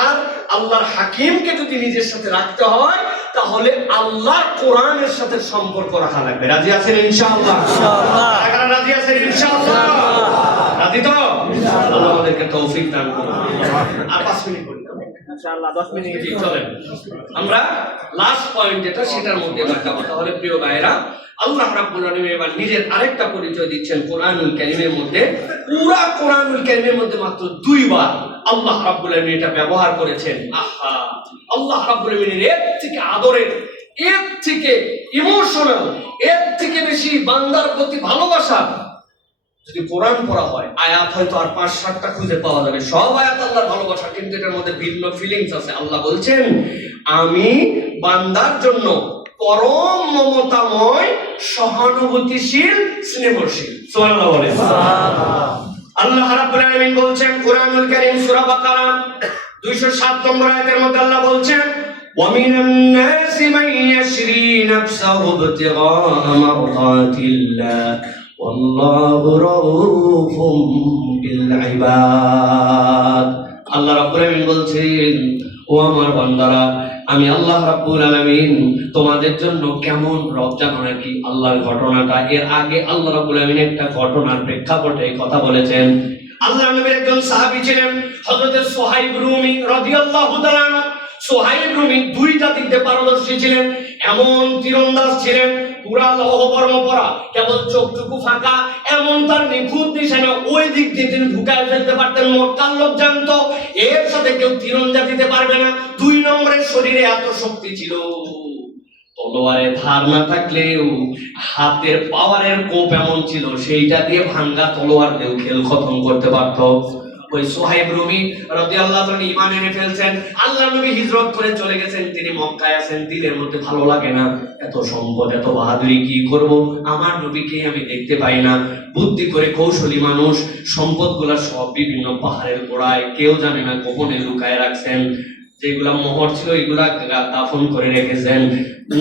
আর আল্লাহর হাকিমকে যদি নিজের সাথে রাখতে হয়, তাহলে আল্লাহর কোরআনের সাথে সম্পর্ক রাখা লাগবে। রাজি আছেন ইনশাআল্লাহ? ইনশাআল্লাহ। কারা রাজি আছেন ইনশাআল্লাহ? রাজি তো? আল্লাহ আমাদেরকে তৌফিক দান করুন। আর 5 মিনিট করি ইনশাআল্লাহ, 10 মিনিট চলেন। আমরা লাস্ট পয়েন্ট যেটা, সেটার মধ্যে যাবো। তাহলে প্রিয় ভাইরা, আল্লাহ রাব্বুল আলামিন এবার নিজের আরেকটা পরিচয় দিচ্ছেন কোরআনুল কারীমের মধ্যে। পুরা কোরআনুল কারীমের মধ্যে মাত্র 2 বার আল্লাহ রাব্বুল আলামিন এটা ব্যবহার করেছেন। আহা, আল্লাহ রাব্বুল আলামিনের এর থেকে আদরের, এর থেকে ইমোশনাল, এর থেকে বেশি বান্দার প্রতি ভালোবাসা যদি কোরআন পড়া হয়, আয়াত হয়তো আর 5-7টা খুঁজে পাওয়া যাবে, সব আয়াত আল্লাহর ভালোবাসা, কিন্তু এটার মধ্যে ভিন্ন ফিলিংস আছে। আল্লাহ বলছেন আমি বান্দার জন্য পরম মমতাময়, সহানুভূতিশীল, স্নেহশীল। সুবহানাল্লাহ বলেন। আল্লাহ রাব্বুল আলামিন বলছেন কোরআনুল কারীম সূরা বাকারা 207 নম্বর আয়াতের মধ্যে আল্লাহ বলছেন وَمِنَ النَّاسِ مَن يَشْرِي نَفْسَهُ ابْتِغَاءَ مَرْضَاتِ اللَّهِ وَاللَّهُ رَءُوفٌ بِالْعِبَادِ। আল্লাহ রাব্বুল আলামিন বলছেন ও আমার বান্দারা, আমি আল্লাহ রাব্বুল আলামিন তোমাদের জন্য কেমন রব জানো নাকি? আল্লাহর ঘটনাটা, এর আগে আল্লাহ রাব্বুল আলামিন একটা ঘটনার প্রেক্ষাপটে কথা বলেছেন। আল্লাহর নবীর একজন সাহাবী ছিলেন হযরত সুহাইব রুমি রাদিয়াল্লাহু তাআলা। সুহাইব রুমি 2টা দিকে পারদর্শী ছিলেন, এমন তীরন্দাজ ছিলেন, পুরা লৌহ বর্ম পরা, কেবল চোখটুকু ফাঁকা, এমন তার নিখুঁত নিশানা, ওই দিক দিয়ে তিনি ঢুকায় ফেলতে পারতেন। মক্কার লোক জানতো এর সাথে কেউ তীরন্দাজ দিতে পারবে না। 2 নম্বরের শরীরে এত শক্তি ছিল, তলোয়ারের ধার না থাকলেও হাতের পাওয়ারের কোপ এমন ছিল, সেইটা দিয়ে ভাঙ্গা তলোয়ার দিয়েও খেল খতম করতে পারত। ওই সুহাইব রুমি রাদিয়াল্লাহু তাআলা ঈমান এনে ফেলছেন। আল্লাহর নবী হিজরত করে চলে গেছেন, তিনি মক্কায় আছেন, দিলের মধ্যে ভালো লাগে না, এত সম্পদ, এত বাহাদুরি কি করব, আমার নবীকে আমি দেখতে পাই না। বুদ্ধি করে কৌশলী মানুষ সম্পদগুলা সব বিভিন্ন পাহাড়ের গোড়ায়, কেউ জানে না গোপনে লুকায় রাখছেন। যেগুলা মোহর ছিল এগুলা দাফন করে রেখেছেন।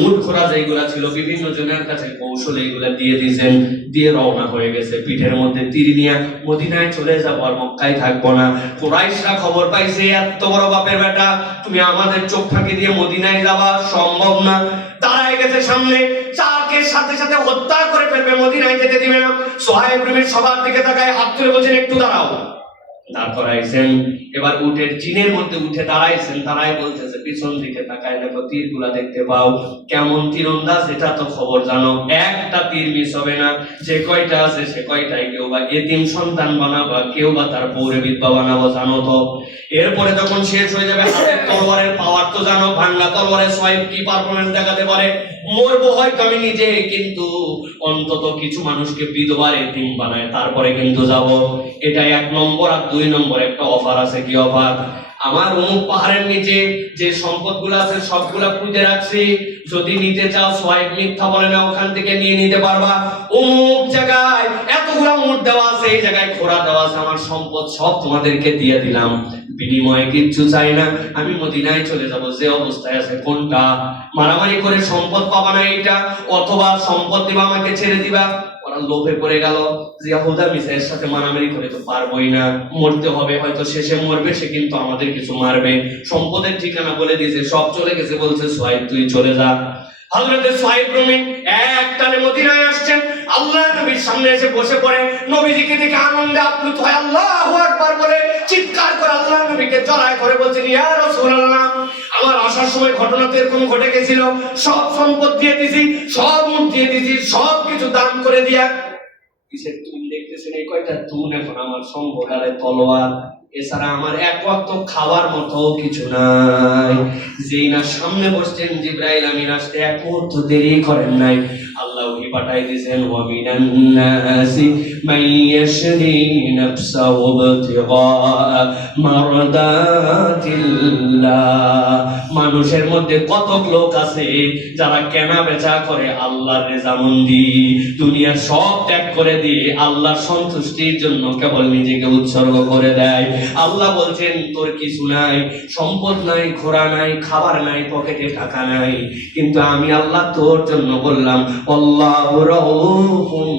উট ঘোড়া যেগুলা ছিল বিভিন্ন জনের কাছে কৌশলে এগুলা দিয়ে দিয়েছেন, দিয়ে রওনা হয়ে গেছে। পিঠের মধ্যে তীর নিয়ে মদিনায় চলে যাবো, আর মক্কায় থাকবো না। কুরাইশরা খবর পাইছে এত বড় বাপের বেটা, তুমি আমাদের চোখ ফাঁকি দিয়ে মদিনায় যাবা, সম্ভব না। দাঁড়ায় গেছে সামনে, চারকে সাথে সাথে হত্যা করে ফেলবে, মদিনায় যেতে দিবে না। সুহাইব রুমির সবার দিকে তাকায় হাত তুলে বলছেন একটু দাঁড়াও, দাঁড় করাইছেন। এবার উটের জিনের মধ্যে উঠে দাঁড়াইছেন, দাঁড়ায় বলতেছে পিছন দিকে তাকায় দেখো তীরগুলা দেখতে পাও, কেমন তীরন্দাজ এটা তো খবর জানো, একটা তীর মিস হবে না, যে কয়টা আছে সে কয়টাই কেউ বা এতিম সন্তান বানাবা, কেউ বা তার বউরে বিধবা বানাবো, জানো তো। এরপরে যখন শেষ হয়ে যাবে হাতের তলোয়ারের পাওয়ার তো জানো, ভাঙ্গা তলোয়ারের সোয়াইপ কি পারফরমেন্স দেখাতে পারে। মরবো হয়তো আমি নিজে, কিন্তু অন্তত কিছু মানুষকে বিধবার এতিম বানায় তারপরে কিন্তু যাব। এটা 1 নম্বর। আর 2 নম্বর একটা অফার আছে। কি অফার? আমার অমুক পাহাড়ের নিচে যে সম্পদগুলো আছে সবগুলা পুঁতে রাখছি, যদি নিতে চাও সোয়াইপ মিথ্যা বলে না, ওখান থেকে নিয়ে নিতে পারবা। অমুক জায়গায় এতগুলা উট দেওয়া আছে, এই জায়গায় ঘোড়া দেওয়া আছে, আমার সম্পদ সব তোমাদেরকে দিয়ে দিলাম, বিনিময়ে কিচ্ছু চাই না, আমি মদিনায় চলে যাব। যে অবস্থায় আছে কোনটা? মারামারি করে সম্পদ পাবা না এইটা, অথবা সম্পদ দিবা আমাকে ছেড়ে দিবা। ওরা লোভে পড়ে গেল যে ইয়াহুদা মিসাইলের সাথে মারামারি করে তো পারবোই না, মরতে হবে, হয়তো শেষে মরবে সে, কিন্তু আমাদের কিছু মারবে। সম্পদের ঠিকানা বলে দিয়েছে, সব চলে গেছে, বলছে সোহাইব তুই চলে যা। হযরতে সোহাইব রুমি এক টানে মদিনায় আসছেন, আল্লাহর নবীর সামনে এসে বসে পড়ে, নবীজিকে দেখে আনন্দে আপ্লুত হয়, আল্লাহু আকবার বলে চিৎকার করে আল্লাহর নবীকে জড়ায় করে বলছেন, ইয়া রাসূলুল্লাহ, আমার আসার সময় ঘটনা তো এরকম ঘটে গেছিল, সব সম্পদ দিয়ে দিছি, সব উট দিয়ে দিছি, সব কিছু দান করে দিয়া, কিসের তুন দেখতেছেন? এই কয়টা তুন এখন আমার সম্পদ আর তলোয়ার, এছাড়া আমার এক ওয়াক্ত খাওয়ার মতো কিছু নাই। যেই না সামনে বসছেন জিবরাইল আমিন আসতে এক মুহূর্ত দেরি করেন নাই, আল্লাহ ওহী পাঠাই দিয়েছেন, ওয়া মিনান নাসি মান ইয়াশরি নাফসাহু ইবতিগা মারদাতিল্লাহ। মানুষের মধ্যে কতক লোক আছে যারা কেনা বেচা করে আল্লাহর রেজামন্দি, দুনিয়ার সব ত্যাগ করে দিয়ে আল্লাহর সন্তুষ্টির জন্য কেবল নিজেকে উৎসর্গ করে দেয়। আল্লাহ বলছেন তোর কিছু নাই, সম্পদ নাই, ঘোড়া নাই, খাবার নাই, পকেটে টাকা নাই, কিন্তু আমি আল্লাহ তোর জন্য বললাম আল্লাহু রাউফুম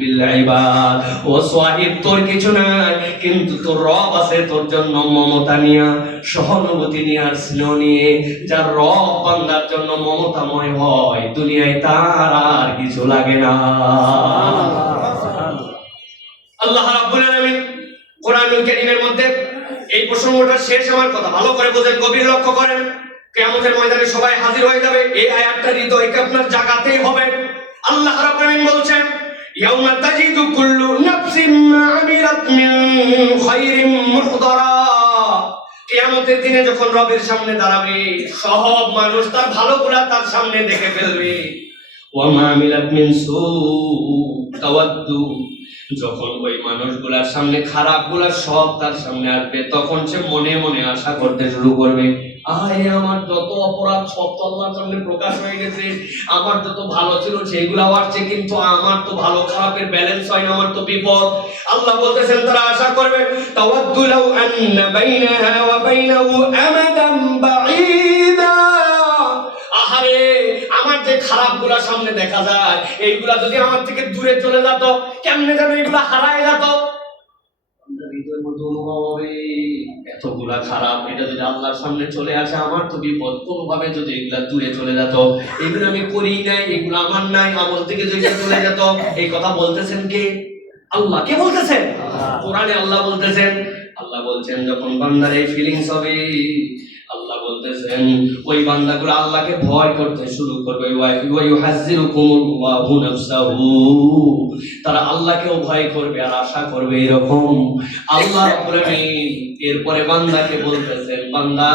বিল ইবাদ। ও সোহাইব তোর কিছু নাই, কিন্তু তোর রব আছে তোর জন্য মমতা নিয়া, সহানুভূতি নিয়ে, আর স্নেহ নিয়ে। যার রব বান্দার জন্য মমতাময় হয়, দুনিয়ায় তার আর কিছু লাগে না। আল্লাহ রাব্বুল আলামিন কোরআনুল কারীমের মধ্যে এই প্রসঙ্গটা শেষ, আমার কথা ভালো করে বোঝেন, গভীর লক্ষ্য করেন। কিয়ামতের ময়দানে সবাই হাজির হয়ে যাবে, এই আয়াতটা হৃদয়কে আপনার জাগাতেই হবে। আল্লাহ রাব্বুল আলামিন বলছেন, ইয়াউমা তাজিদু কুল্লু নাফসিন মা আমিলাত মিন খায়রিন মুহদারা। কিয়ামতের দিনে যখন রবের সামনে দাঁড়াবে, সব মানুষ তার ভালোগুলা তার সামনে দেখে ফেলবে। ওয়া মা আমিলাত মিন সু তাওয়াদ্দু, যখন ওই মানুষগুলার সামনে খারাপগুলা সব তার সামনে আসবে, তখন সে মনে মনে আশা করতে শুরু করবে, আয় আমার যত অপরাধ সব তো আল্লাহর সামনে প্রকাশ হয়ে গেছে, আমার যত ভালো ছিল সেগুলাও আসছে, কিন্তু আমার তো ভালো খারাপের ব্যালেন্স হয় না, আমার তো বিপদ। আল্লাহ বলতেছেন তারা আশা করবে, তাওয়াদ্দু লাউ আন্না বাইনাহা ওয়া বাইনাহু আমাদান বাঈদা, আহারে আমার যে খারাপগুলা সামনে দেখা যায়, এইগুলা যদি আমার থেকে দূরে চলে যেত, কেমনে যেন এইগুলা হারায় যেত। হৃদয়ের মধ্যে অনুভব হবে এতগুলা খারাপ, এটা যদি আল্লাহর সামনে চলে আসে আমার তো বিপদ, কোনোভাবে যদি এগুলা দূরে চলে যেত, এগুলো আমি করি নাই, এগুলো আমার নাই, আমল থেকে যদি চলে যেত। এই কথা বলতেছেন কে? আল্লাহ। কে বলতেছেন? কোরআনে আল্লাহ বলতেছেন। আল্লাহ বলছেন যখন বান্দার এই ফিলিংস হবে, আল্লাহ বলতেছেন ওই বান্দাগুলো আল্লাহকে ভয় করতে শুরু করবে, ওয়া ইউহাজ্জিরুকুমুল্লাহু নাফসাহু, তারা আল্লাহকেও ভয় করবে আর আশা করবে এরকম। আল্লাহ রাব্বুল আলামিন এরপরে বান্দাকে বলতেছেন, বান্দা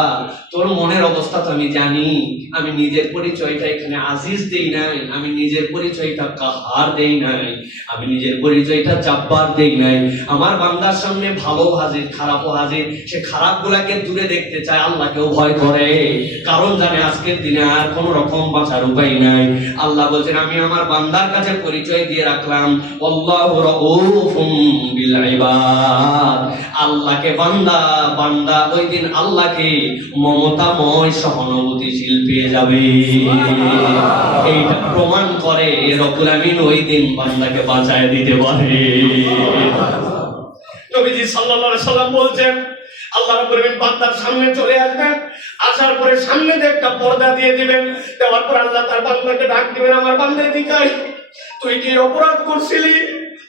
তোর মনের অবস্থা তো আমি জানি, আমি নিজের পরিচয়টা এখানে আজিজ দেই নাই, আমি নিজের পরিচয়টা কাহার দেই নাই, আমি নিজের পরিচয়টা জাব্বার দেই নাই। আমার বান্দার সামনে ভালো হাজির, খারাপও হাজির, সে খারাপগুলাকে দূরে দেখতে চায়, আল্লাহকেও ভয় করে, কারণ জানে আজকের দিনে আর কোন রকম বাঁচার উপায় নাই। আল্লাহ বলছেন আমি আমার বান্দার কাছে পরিচয় দিয়ে রাখলাম, আল্লাহু রাউফুম বিল ইবাদ। আল্লাহকে বান্দা ওই দিন আল্লাহকে মমতাময় সহানুভূতিশীল পেয়ে যাবে। এইটা প্রমাণ করে রব্বুল আমিন ওই দিন বান্দাকে বাঁচায় দিতে পারে। নবীজি সাল্লাল্লাহু আলাইহি সাল্লাম বলছেন, আল্লাহ রাব্বুল আমিন বান্দার সামনে চলে আসবেন, আসার পরে সামনে দিয়ে একটা পর্দা দিয়ে দিবেন, দেওয়ার পর আল্লাহ তার বান্দাকে ডাক দিবেন, আমার বান্দা এদিকে আয়, তুই কি অপরাধ করছিলি?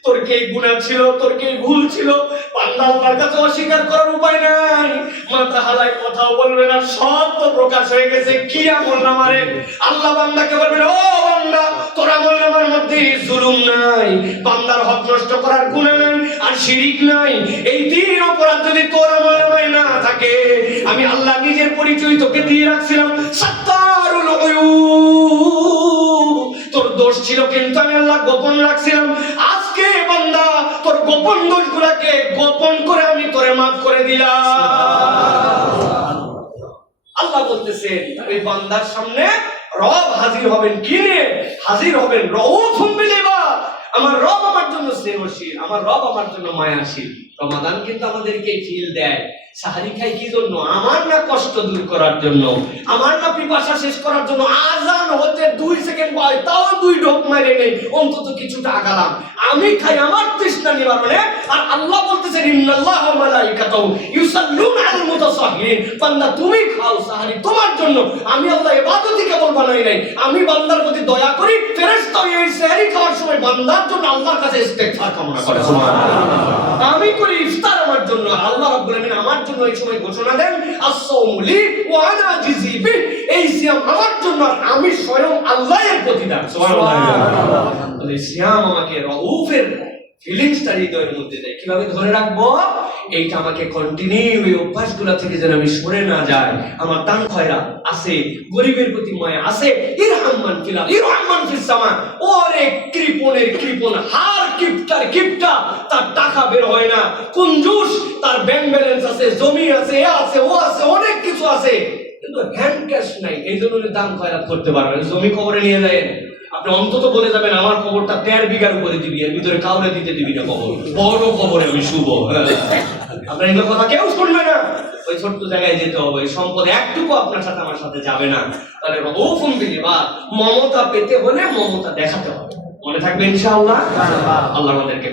তোর কে গুনাহ ছিল, তোর কে ভুল ছিল, বান্দা আল্লাহর কাছে অস্বীকার করার উপায় নাই। মাথা হালায় কথাও বলবে না, সব তো প্রকাশ হয়ে গেছে। কি আমল নামারে আল্লাহ বান্দাকে বলবেন, ও বান্দা তোর আমল নামার মধ্যে জুলুম নাই, বান্দার হক নষ্ট করার গুনাহ নাই, আর শিরিক নাই। এই তিন অপরাধ যদি তোর আমল নামায় না থাকে, আমি আল্লাহ নিজের পরিচয় তোকে দিয়ে রাখছিলাম, সাত্তারুল উয়ুব। তোর দোষ ছিল কিন্তু আমি আল্লাহ গোপন রাখছিলাম। আজকে বান্দা তোর গোপন দোষগুলোকে গোপন করে আমি তোরে মাফ করে দিলাম। আল্লাহ বলতেছেন ওই বান্দার সামনে রব হাজির হবেন, কি নিয়ে হাজির হবেন? রউফুম বিল ইবাদ। আমার রব আমার জন্য স্নেহশীল, আমার রব আমার জন্য মায়াশীল। রমাদান কিন্তু আমাদেরকে ফিল দেয়। সাহারি খাই কি জন্য? আমার না কষ্ট দূর করার জন্য, আমার না পিপাসা শেষ করার জন্য। আজান হতে 2 সেকেন্ড পরে তাও 2 ঢোক মেরে নেই, অন্তত কিছুটা আগালাম। আমি খাই আমার তৃষ্ণা নিবারণে। আর আল্লাহ বলতেছেন ইন্নাল্লাহা ওয়া মালাইকাতাহু ইউসাল্লুনা আলাল মুতাসাহহিরিন। বান্দা তুমি খাও সাহারি তোমার জন্য। আমি আল্লাহ ইবাদতই কেবল বানাই নাই, আমি বান্দার প্রতি দয়া করি। ফেরেশতা এই সাহারি খাওয়ার সময় বান্দার জন্য আল্লাহর কাছে ইস্তেগফার কামনা করে। সুবহানাল্লাহ। আমি করি ইফতার আমার জন্য, আল্লাহ রাব্বুল আলামিন আমার জন্য এই সময় ঘোষণা দেন আস-সাওমু লি ওয়া আনা আজজি বিহি। এই সিয়াম আমার জন্য, আমি স্বয়ং আল্লাহর প্রতিদান। সুবহানাল্লাহ। তাহলে সিয়াম আমাকে রউফের ফিলিংসটা হৃদয়ের মধ্যে দেয়। কিভাবে ধরে রাখবো? এইটা আমাকে কন্টিনিউ এই অভ্যাসগুলো থেকে যেন আমি সরে না যাই। আমার দান খয়রা আছে, গরিবের প্রতি মায়া আছে। ইরহামান ফিল আরদ ইরহামান ফিস সামা। ওরে কৃপণের কৃপণ, হার কিপটার কিপটা, তার টাকা বের হয় না, কঞ্জুস, তার ব্যাংক ব্যালেন্স আছে, জমি আছে, এ আছে, ও আছে, অনেক কিছু আছে, কিন্তু হ্যান্ড ক্যাশ নাই। এই জন্য দান খয়রাত করতে পারবেন। জমি কবরে নিয়ে যায়, আপনি অন্তত বলে যাবেন আমার কবরটা 13 বিঘার উপরে দিবি, এর ভিতরে কাউরে দিতে দিবি না কবর, বড় কবরে আমি শুভ। আপনার এগুলো কথা কেউ শুনবে না। ওই ছোট্ট জায়গায় যেতে হবে, সম্পদ একটুকু আপনার সাথে আমার সাথে যাবে না। তাহলে রউফুম বিল ইবাদ, মমতা পেতে হলে মমতা দেখাতে হবে। মনে থাকবে ইনশাআল্লাহ। আল্লাহ আমাদেরকে